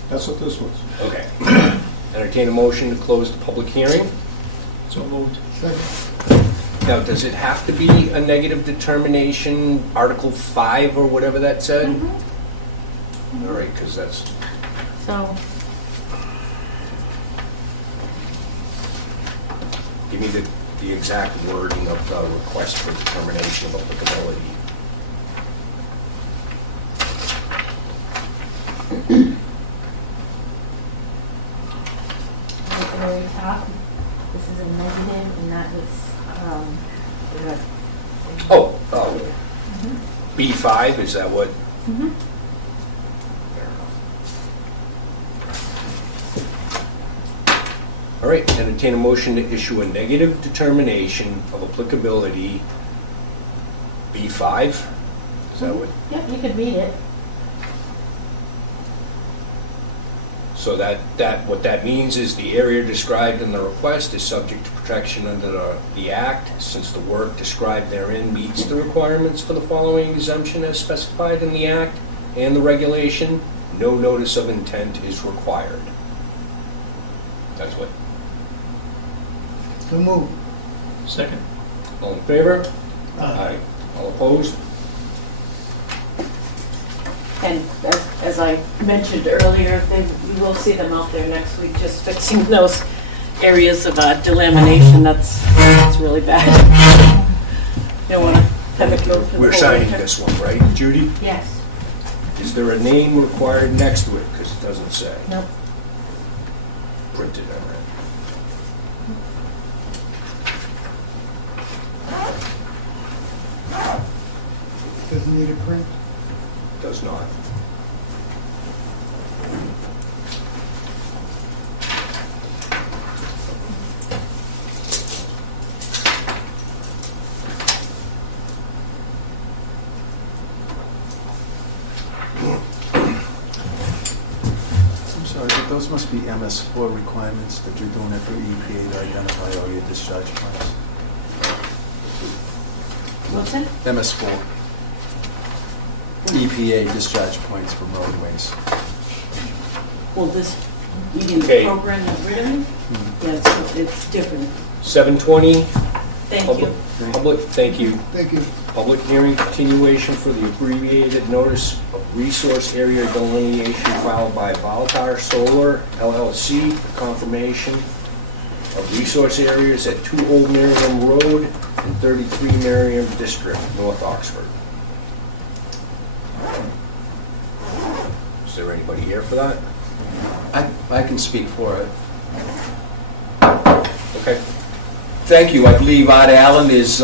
That's what this was. Okay. Entertain a motion to close the public hearing. So moved. Second. Now, does it have to be a negative determination, Article 5 or whatever that said? All right, because that's, So, give me the the exact wording of the request for determination of applicability. At the very top, this is a negative, and that was, B5, is that what? Mhm. Fair enough. All right, entertain a motion to issue a negative determination of applicability, B5? Is that what? Yep, you could read it. So what that means is the area described in the request is subject to protection under the Act, since the work described therein meets the requirements for the following exemption as specified in the Act and the regulation. No notice of intent is required. That's what. So move. Second. All in favor? Aye. All opposed? And as I mentioned earlier, you will see them out there next week, just fixing those areas of delamination. That's really bad. You don't want to have it go through. We're signing this one, right, Judy? Yes. Is there a name required next to it? Because it doesn't say. Nope. Printed, all right. Doesn't need a print. Does not. I'm sorry, but those must be MS4 requirements that you're doing it for EPA to identify all your discharge points. What's that? MS4. EPA discharge points from roadways. Well, this, you mean Okay. the program that we're doing? Yeah, it's different. 7:20. Thank you. Public, thank you. Thank you. Public hearing continuation for the abbreviated notice of resource area delineation filed by Voltar Solar LLC for confirmation of resource areas at 2 Old Merriam Road and 33 Merriam District, North Oxford. Is there anybody here for that? I can speak for it. Okay. Thank you. I believe Art Allen has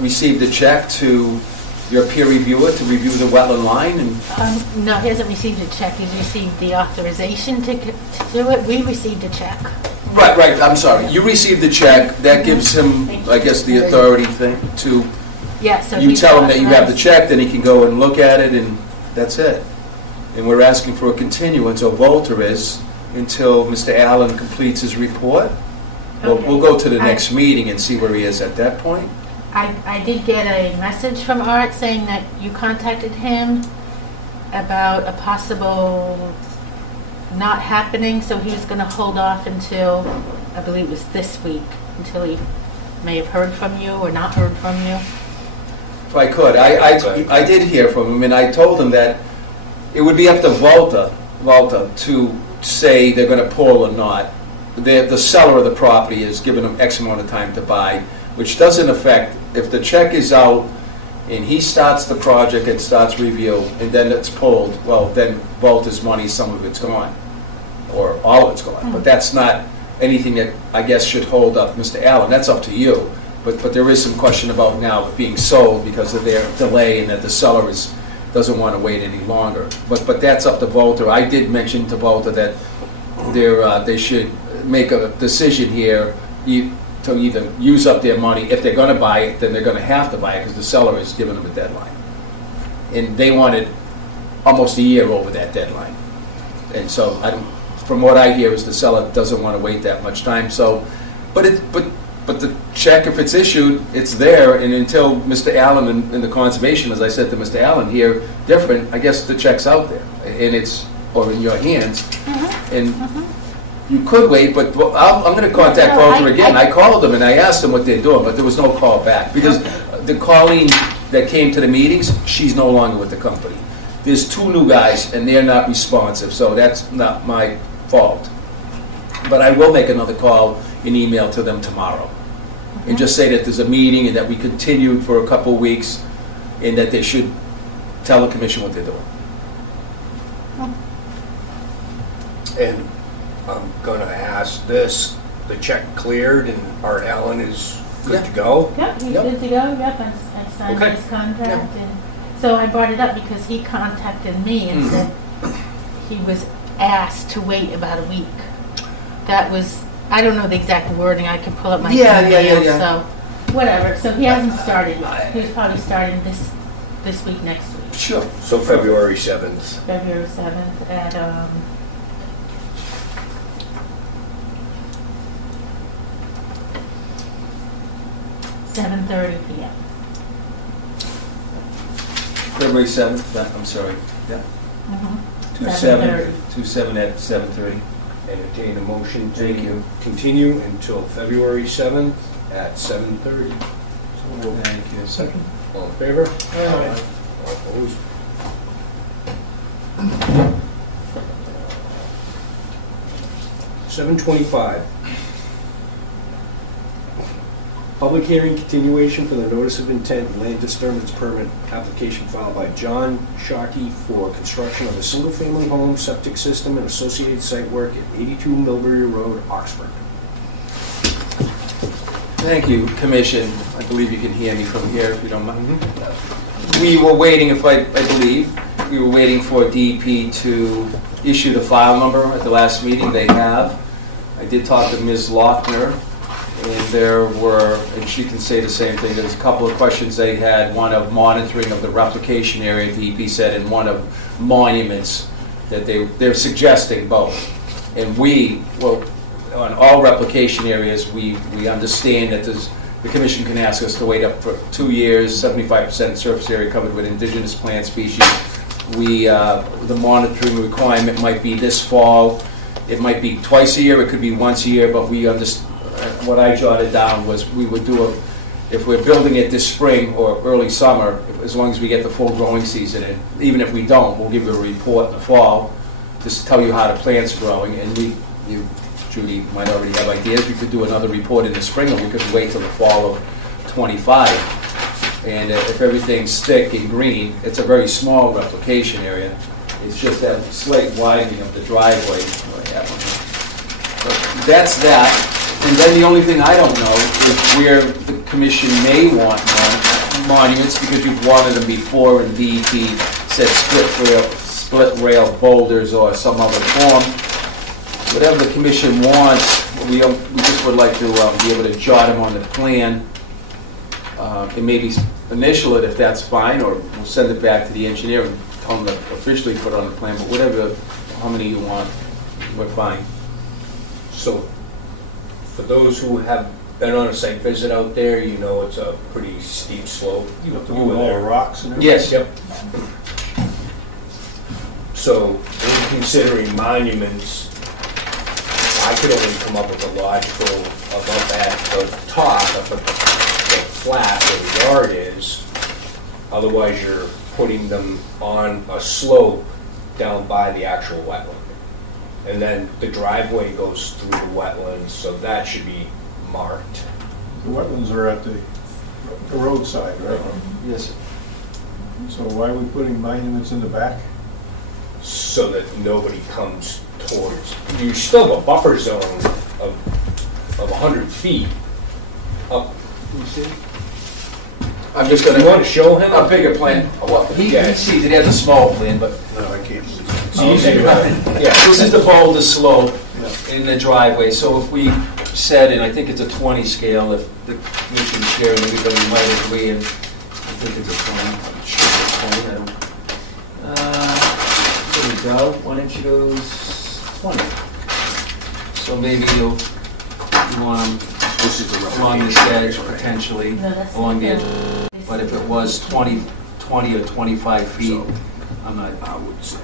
received a check to your peer reviewer to review the wetland line, and No, he hasn't received a check. He's received the authorization to do it. We received a check. right, I'm sorry. You received the check. That gives him, I guess, the authority thing to, Yeah, so you he's tell him that you have the authorized. check, then he can go and look at it, and that's it. And we're asking for a continuance, or Volter is, until Mr. Allen completes his report. We'll go to the next meeting and see where he is at that point. I did get a message from Art saying that you contacted him about a possible not happening, so he was going to hold off until, I believe it was this week, until he may have heard from you or not heard from you. If I could, I did hear from him, and I told him that it would be up to Volta to say they're going to pull or not. The seller of the property is giving them X amount of time to buy, which doesn't affect, if the check is out and he starts the project and starts review and then it's pulled, well, then Volta's money, some of it's gone, or all of it's gone. But that's not anything that I guess should hold up Mr. Allen. That's up to you. But there is some question about now it being sold because of their delay and that the seller doesn't want to wait any longer. But that's up to Volta. I did mention to Volta that they should make a decision here to either use up their money. If they're going to buy it, then they're going to have to buy it because the seller is giving them a deadline. And they wanted almost a year over that deadline. And so from what I hear is the seller doesn't want to wait that much time. So, but the check, if it's issued, it's there, and until Mr. Allen and the conservation, as I said to Mr. Allen here, different, I guess the check's out there, and or in your hands. And you could wait, but I'm going to contact Walter again. I called them and I asked them what they're doing, but there was no call back, because the Colleen that came to the meetings, she's no longer with the company. There's 2 new guys, and they're not responsive, so that's not my fault. But I will make another call and email to them tomorrow and just say that there's a meeting and that we continued for a couple of weeks, and that they should tell the commission what they're doing. And I'm gonna ask this, the check cleared and Art Allen is good to go? Yep, he's Yep. good to go, yep, I signed Okay. his contract, and so I brought it up because he contacted me and said he was asked to wait about a week. That was, I don't know the exact wording, I could pull up my Yeah, email, yeah. so, whatever, so he hasn't started yet. He's probably starting this week, next week, Sure. So February 7th. February 7th at, 7:30 p.m. February 7th, I'm sorry. Yeah. Mhm. 2/7, 2/7 at 7:30. Entertain a motion Thank to you. continue until February 7th at 7:30. Thank you. Second. All in favor? Aye. All opposed? $7:25. Public hearing continuation for the notice of intent land disturbance permit application filed by John Shockey for construction of a single-family home, septic system, and associated site work at 82 Millbury Road, Oxford. Thank you, Commission. I believe you can hear me from here, if you don't mind. We were waiting, I believe, we were waiting for DEP to issue the file number at the last meeting. They have. I did talk to Ms. Lochner, and there were, and she can say the same thing, there's a couple of questions they had, one of monitoring of the replication area, DEP said, and one of monuments, that they're suggesting both. And well, on all replication areas, we understand that the commission can ask us to wait up for 2 years, 75% surface area covered with indigenous plant species. The monitoring requirement might be this fall. It might be twice a year, it could be once a year, but what I jotted down was we would do if we're building it this spring or early summer, as long as we get the full growing season in. Even if we don't, we'll give you a report in the fall, just to tell you how the plant's growing. And you, Judy, might already have ideas. We could do another report in the spring, or we could wait till the fall of 25. And if everything's thick and green, it's a very small replication area. It's just that slight widening of the driveway. So that's that. And then the only thing I don't know is where the commission may want monuments, because you've wanted them before, and DEP said split rail boulders or some other form. Whatever the commission wants, we just would like to be able to jot them on the plan. And maybe initial it if that's fine, or we'll send it back to the engineer and tell them to officially put it on the plan. But whatever, how many you want, we're fine. So, for those who have been on a site visit out there, you know it's a pretty steep slope. You have to move all the rocks and everything? Yes. Yep. So, in considering monuments, I could only come up with a logical above at the top of the flat where the yard is. Otherwise, you're putting them on a slope down by the actual wetland. And then the driveway goes through the wetlands, so that should be marked. The wetlands are at the roadside, right? Yes. So why are we putting monuments in the back? So that nobody comes towards. You still have a buffer zone of 100 feet up. You see? I'm just You going want to show him a bigger plan. Well, he sees it. He has a small plan, but No, I can't see. It's easy, right? yeah, this is the boulder slope in the driveway. So if we said, and I think it's a 20 scale, if the commission chair and everybody might agree, and I think it's a 20. I'm sure it's 20. I don't. There we go. Why don't you goes 20? So maybe you want This is the along this edge potentially, No, that's along the not edge. But if it was 20 or 25 feet, I'm not. I would say.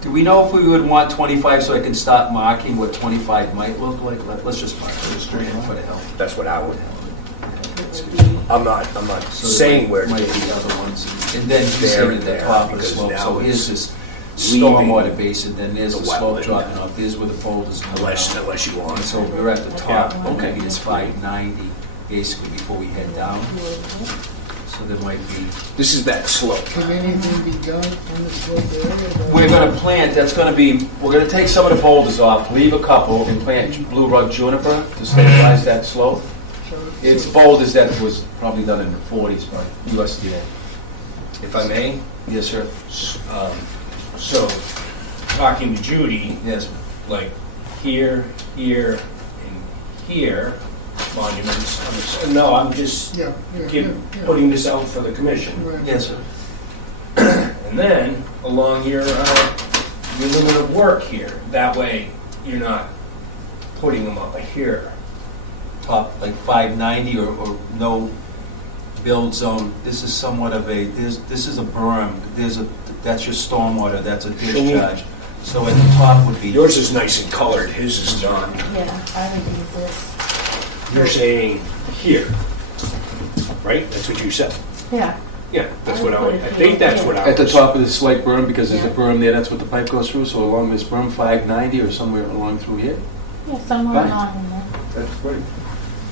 Do we know if we would want 25 so I can start marking what 25 might look like? Let's just mark it straight for the hell. That's what I would. It would be- I'm not So saying where might to be other ones. And then you There said and at the there, top of the because slope. now So here's it's this leaving stormwater basin, then there's the the slope wetland. dropping off. There's where the boulders come unless out. you want. And so we're at the top. Yeah, okay. Maybe it's 590. basically before we head down. So there might be, This is that slope. Can anything be done on the slope area? we're gonna plant, we're gonna take some of the boulders off, leave a couple, and plant blue rug juniper to stabilize that slope. It's boulders that was probably done in the 40s by USDA. If I may, Yes, sir. so, talking to Judy, Yes. like here, here, and here, monuments. No, I'm just Yeah, yeah, give- yeah. putting this out for the commission. Right. Yes, sir. And then along your limit of work here. That way, you're not putting them up here. Top like 590 or no build zone. This is somewhat of a, this is a berm. That's your stormwater, that's a discharge. So at the top would be. Yours is nice and colored, his is not. Yeah, I would use this. You're saying here, right? That's what you said. Yeah, Yeah, that's I what I would would, put I it think here. that's what I At the was. top of this slight berm, because there's a Yeah. berm there, that's what the pipe goes through, so along this berm, 590 or somewhere along through here. yeah, somewhere Fine. along in there. That's great.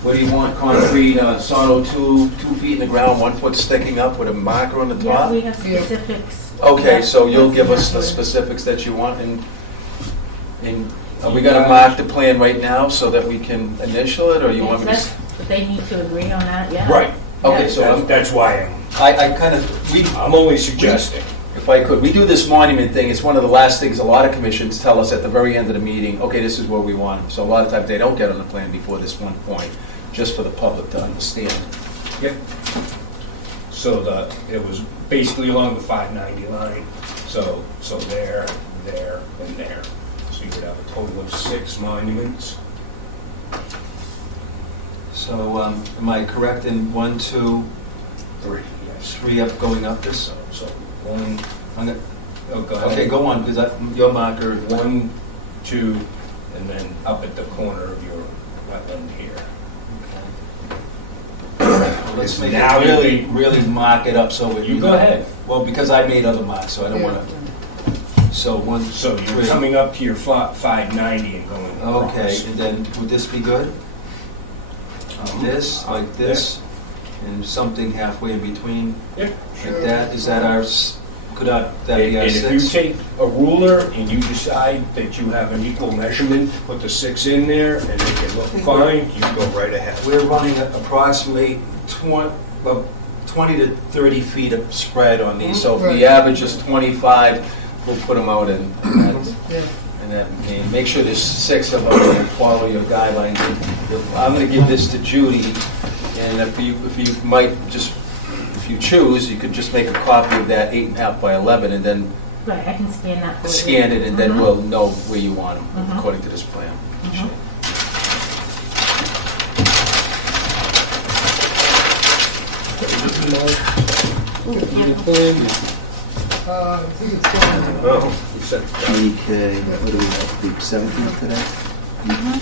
What do you want, concrete, sono 2 feet in the ground, 1 foot sticking up with a marker on the Yeah, top? we have Yeah. specifics. Okay, so you'll give us the Yeah. specifics that you want, and are we gonna mark the plan right now so that we can initial it, or you want me to? That's- But they need to agree on that, yeah. Right. Okay, Yeah. so That's why I kind of, I'm only suggesting. if I could, we do this monument thing, it's one of the last things a lot of commissions tell us at the very end of the meeting, okay, this is where we want them. So a lot of times they don't get on the plan before this one point, just for the public to understand. Yep. So it was basically along the 590 line. So there, there, and there. So you would have a total of 6 monuments. So am I correct in 1, 2, 3, yes. 3 up, going up this? So 1, I'm gonna- oh, go ahead. Okay, go on, because your marker, 1, 2, and then up at the corner of your wetland here. let's make Now it you'll really, be- really mark it up so. You go ahead. Well, because I made other marks, so I don't Yeah. want to. So 1, So you're 3. coming up to your 590 and going across. Okay, and then would this be good? This, like this, and something halfway in between, Yep. like that. Is that our, could that be our And if you 6? take a ruler and you decide that you have an equal measurement, put the 6 in there and make it look fine, you go right ahead. We're running approximately 20 to 30 feet of spread on these, so if the average is 25, we'll put them out in Yeah. that, and make sure there's 6 of them and follow your guidelines. I'm going to give this to Judy, and if you might just, if you choose, you could just make a copy of that 8.5 by 11, and then Right, I can scan that for you. scan it, and then Mhm. we'll know where you want them, Mhm. according to this plan. Mhm. Ooh, yeah. I think it's down. Oh, you said, Okay, what do we have, the 17th today? Mhm.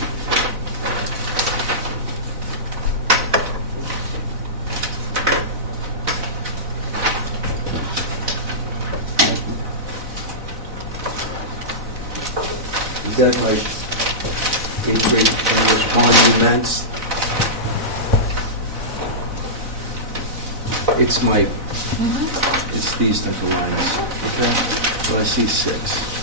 Is that like 8th grade English monuments? It's my, it's these type of lines. Okay, so I see 6.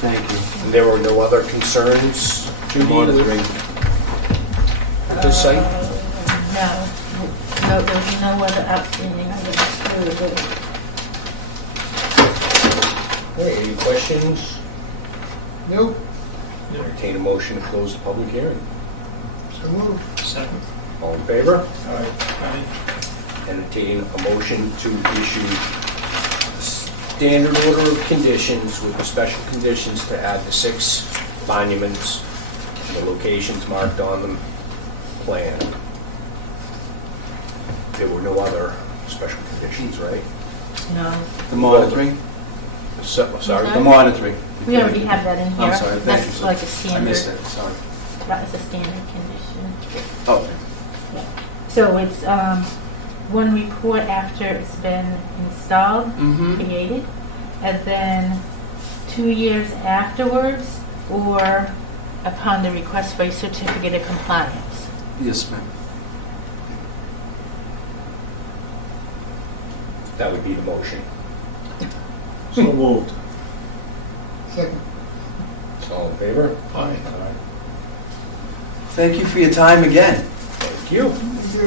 Thank you. and there were no other concerns to be Monitoring. with this site? No, there's no other outstanding items for the. Okay, any questions? Nope, Entertain a motion to close the public hearing. so move. Second. All in favor? Aye. Entertain a motion to issue a standard order of conditions with the special conditions to add the 6 monuments and the locations marked on the plan. There were no other special conditions, right? No, The monitoring? Sorry? The monitoring. we already have that in here. I'm sorry, thank you. That's like a I standard. missed it, sorry. That is a standard condition. Okay. So it's one report after it's been installed, Mm-hmm. created, and then 2 2 years afterwards or upon the request for a certificate of compliance? Yes, ma'am. That would be the motion. So moved. Second. All in favor? Aye. Thank you for your time again. Thank you.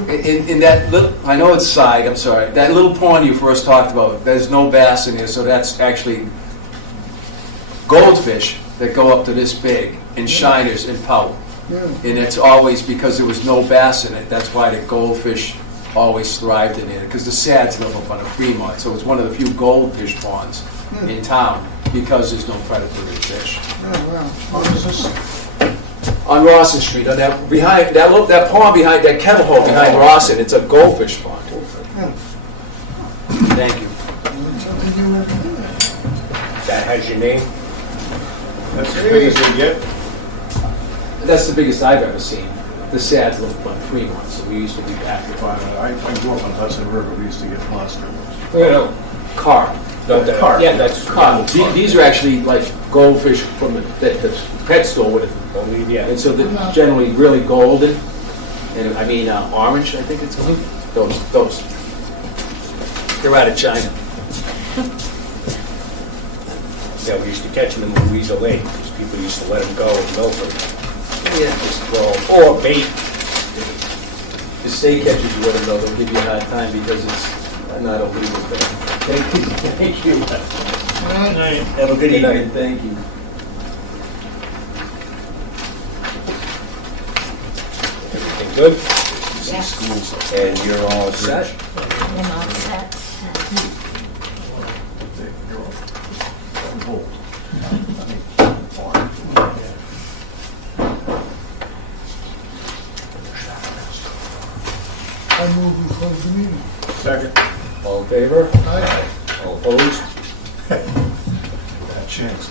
In that little, I know it's side, I'm sorry, that little pond you first talked about, there's no bass in there, so that's actually goldfish that go up to this big, and shiners and pout. Yeah. And it's always because there was no bass in it. That's why the goldfish always thrived in it, because the sads live up on the Fremont, so it's one of the few goldfish ponds in town because there's no predatory fish. Oh, wow. What is this? On Rawson Street, on that behind that pond behind that kettle hole behind Rawson, it's a goldfish pond. Yeah. Thank you. Something you recommend. That has your name? That's as big as they get? That's the biggest I've ever seen. The sads live up on Fremont, so we used to be back there. I grew up on Hudson River, we used to get monster ones. No. Carp. Carp. Yeah, that's Carp. These are actually like goldfish from the pet store with it. Only, yeah. And so they're generally really golden, and I mean orange, I think it's called. Those. They're out of China. Yeah, we used to catch them in Louisa Lake, because people used to let them go in Milford. Yeah. Just throw them, or bait. The state catches you with them, though, they'll give you a hard time because it's not a legal thing. Thank you. Thank you. Good night. Have a good Good night. evening. Thank you. Everything good? Yes. And you're all set? And all set. I move we close the meeting. Second. All in favor? Aye. All opposed? Bad chance.